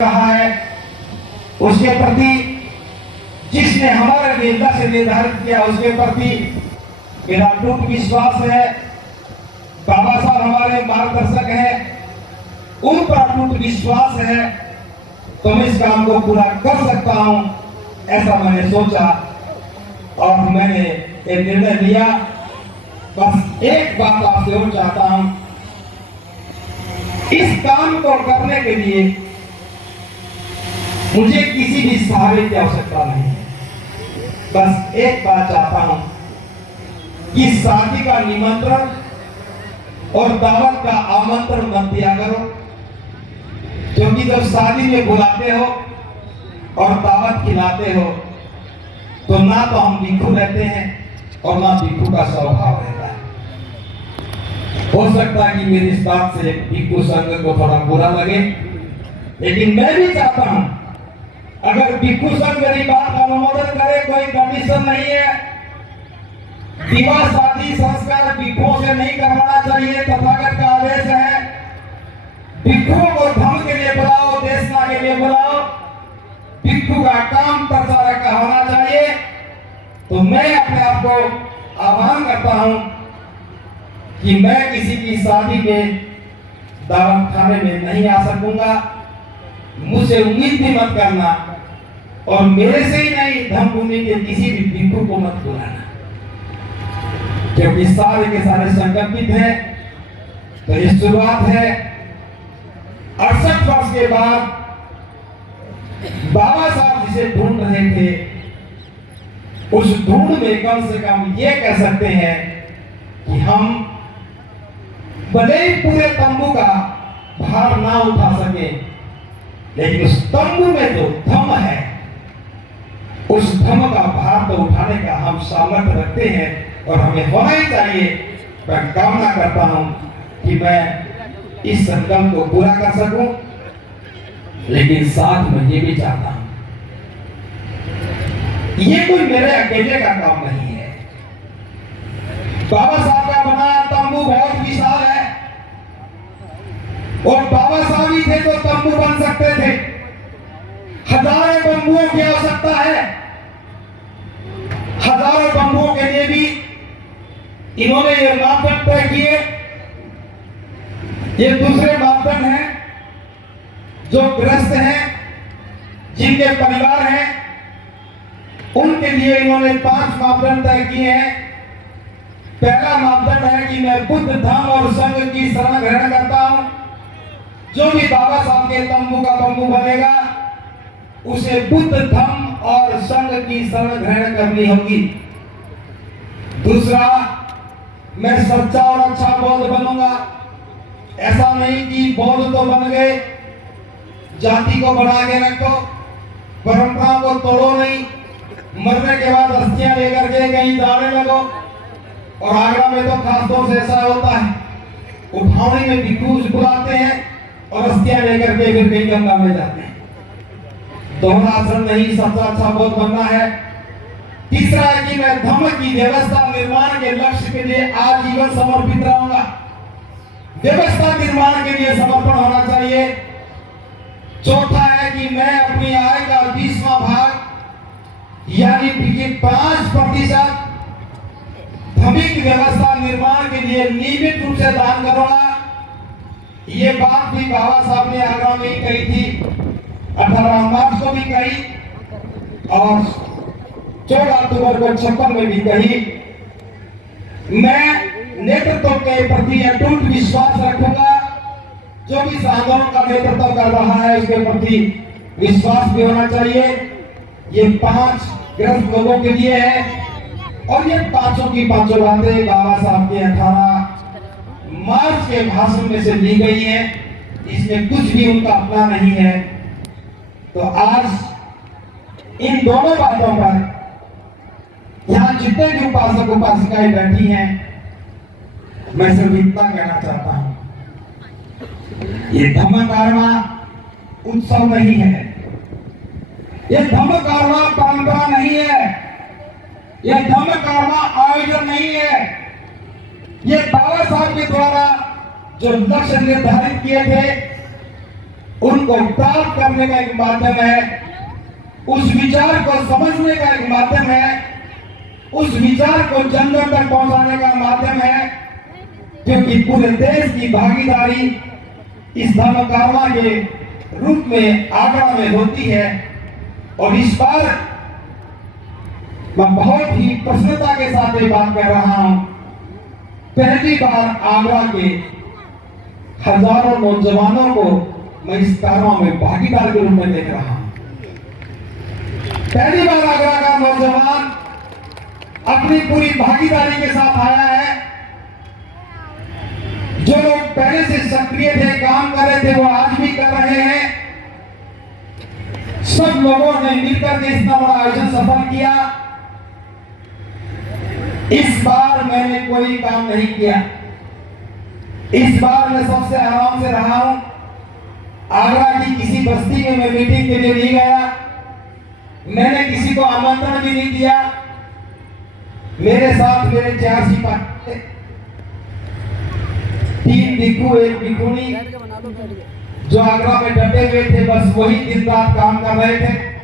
कहा है उसके प्रति, जिसने हमारे नेता से निर्धारित किया उसके प्रति मेरा अटूट विश्वास है। बाबा साहब हमारे मार्गदर्शक हैं, उन पर अटूट विश्वास है तो मैं इस काम को पूरा कर सकता हूं, ऐसा मैंने सोचा और मैंने एक निर्णय लिया। बस एक बात आपसे और चाहता हूं, इस काम को करने के लिए मुझे किसी भी सहारे की आवश्यकता नहीं है। बस एक बात चाहता हूं कि शादी का निमंत्रण और दावत का आमंत्रण मत दिया करो, क्योंकि जब शादी में बुलाते हो और दावत खिलाते हो तो ना तो हम भिक्षु रहते हैं और ना भिक्षु का स्वभाव रहता है। हो सकता है कि मेरी इस बात से भिक्षु संघ को थोड़ा बुरा लगे, लेकिन मैं भी चाहता हूं अगर भिक्षु संघ मेरी बात का अनुमोदन करे, कोई कंडीशन नहीं है। विवाह शादी संस्कार भिक्षुओं से नहीं करवाना चाहिए, तथागत का आदेश है। भिक्षुओं को धर्म के लिए बुलाओ, देशना के लिए बुलाओ, भिक्षु का काम प्रचार का होना चाहिए। तो मैं अपने आप को आह्वान करता हूं कि मैं किसी की शादी में दावत खाने में नहीं आ सकूंगा। मुझे उम्मीद भी मत करना और मेरे से ही नहीं, धर्मभूमि के किसी भी भिक्षु को मत बुलाना, क्योंकि सारे के सारे संकल्पित हैं। तो ये शुरुआत है। 68 वर्ष के बाद बाबा साहब जिसे ढूंढ रहे थे, उस ढूंढ में कम से कम ये कह सकते हैं कि हम भले ही पूरे तंबू का भार ना उठा सके, लेकिन उस तंबू में जो धम्म है, उस धम्म का भार तो उठाने का हम सामर्थ्य रखते हैं और हमें होना ही चाहिए। मैं कामना करता हूं कि मैं इस संकल्प को पूरा कर सकूं, लेकिन साथ में ये भी चाहता हूं, ये कोई मेरे अकेले का काम नहीं है। बाबा साहब का बनाया तंबू बहुत विशाल है और बाबा साहब ही थे तो तंबू बन सकते थे। हजारों बंबुओं की आवश्यकता है। हजारों बंबुओं के लिए भी इन्होंने ये मापदंड तय किए। ये दूसरे मापदंड हैं जो ग्रस्त हैं, जिनके परिवार हैं, उनके लिए इन्होंने 5 मापदंड तय किए हैं। पहला मापदंड है कि मैं बुद्ध धर्म और संघ की शरण ग्रहण करता हूं। जो भी बाबा साहब के तंबू का बंबू बनेगा उसे बुद्ध धर्म और संघ की शरण ग्रहण करनी होगी। दूसरा, मैं सच्चा और अच्छा बौद्ध बनूंगा। ऐसा नहीं कि बौद्ध तो बन गए, जाति को बढ़ा के रखो, परंपराओं को तोड़ो नहीं, मरने के बाद अस्थियां लेकर के कहीं जाने लगो। और आगरा में तो खासतौर से ऐसा होता है, उठावनी में भिक्षु बुलाते हैं और अस्थियां लेकर के फिर कहीं गंगा में जाते हैं। दोहरा आचरण नहीं, सबसे अच्छा बौद्ध बनना है। तीसरा है कि मैं धर्म की व्यवस्था निर्माण के लक्ष्य के लिए आजीवन समर्पित रहूंगा। व्यवस्था निर्माण के लिए समर्पण होना चाहिए। चौथा है कि मैं अपनी आय का 20वां भाग यानी कि 5% धार्मिक व्यवस्था निर्माण के लिए नियमित रूप से दान करूंगा। ये बात भी बाबा साहब ने आगरा में ही कही थी, 18 मार्च को भी कही और 14 अक्टूबर को 56 में भी कही। मैं नेतृत्व के प्रति अटूट विश्वास रखूंगा। जो भी आंदोलन का नेतृत्व कर रहा है उसके प्रति विश्वास भी होना चाहिए। ये 5 ग्रस्त लोगों के लिए है और ये पांचों की पांचों बातें बाबा साहब के 18 मार्च के भाषण में से ली गई है। इसमें कुछ भी उनका अपना नहीं है। तो आज इन दोनों बातों पर यहां जितने भी उपासक उपासिकाएं बैठी हैं, मैं सिर्फ इतना कहना चाहता हूं, ये धम्म कारवा उत्सव नहीं है, ये धम्म कारवा परंपरा नहीं है, ये धम्म कारवा आयोजन नहीं है। ये बाबा साहब के द्वारा जो लक्ष्य निर्धारित किए थे उनको प्राप्त करने का एक माध्यम है, उस विचार को समझने का एक माध्यम है, उस विचार को जन जन तक पहुंचाने का माध्यम है, क्योंकि पूरे देश की भागीदारी इस धर्म कारवा के रूप में आगरा में होती है। और इस बार मैं बहुत ही प्रसन्नता के साथ ये बात कर रहा हूं, पहली बार आगरा के हजारों नौजवानों को मैं इस कारवा में भागीदार के रूप में देख रहा हूं। पहली बार आगरा का नौजवान अपनी पूरी भागीदारी के साथ आया है। जो लोग पहले से सक्रिय थे, काम कर रहे थे, वो आज भी कर रहे हैं। सब लोगों ने मिलकर के इतना बड़ा आयोजन सफल किया। इस बार मैंने कोई काम नहीं किया, इस बार मैं सबसे आराम से रहा हूं। आगरा की किसी बस्ती में मैं मीटिंग के लिए नहीं गया, मैंने किसी को आमंत्रण भी नहीं दिया। मेरे साथ मेरे 4 सिपाही, 3 भिक्षु, 1 भिक्षुणी, जो आगरा में डटे हुए थे, बस वही दिन रात काम कर रहे थे।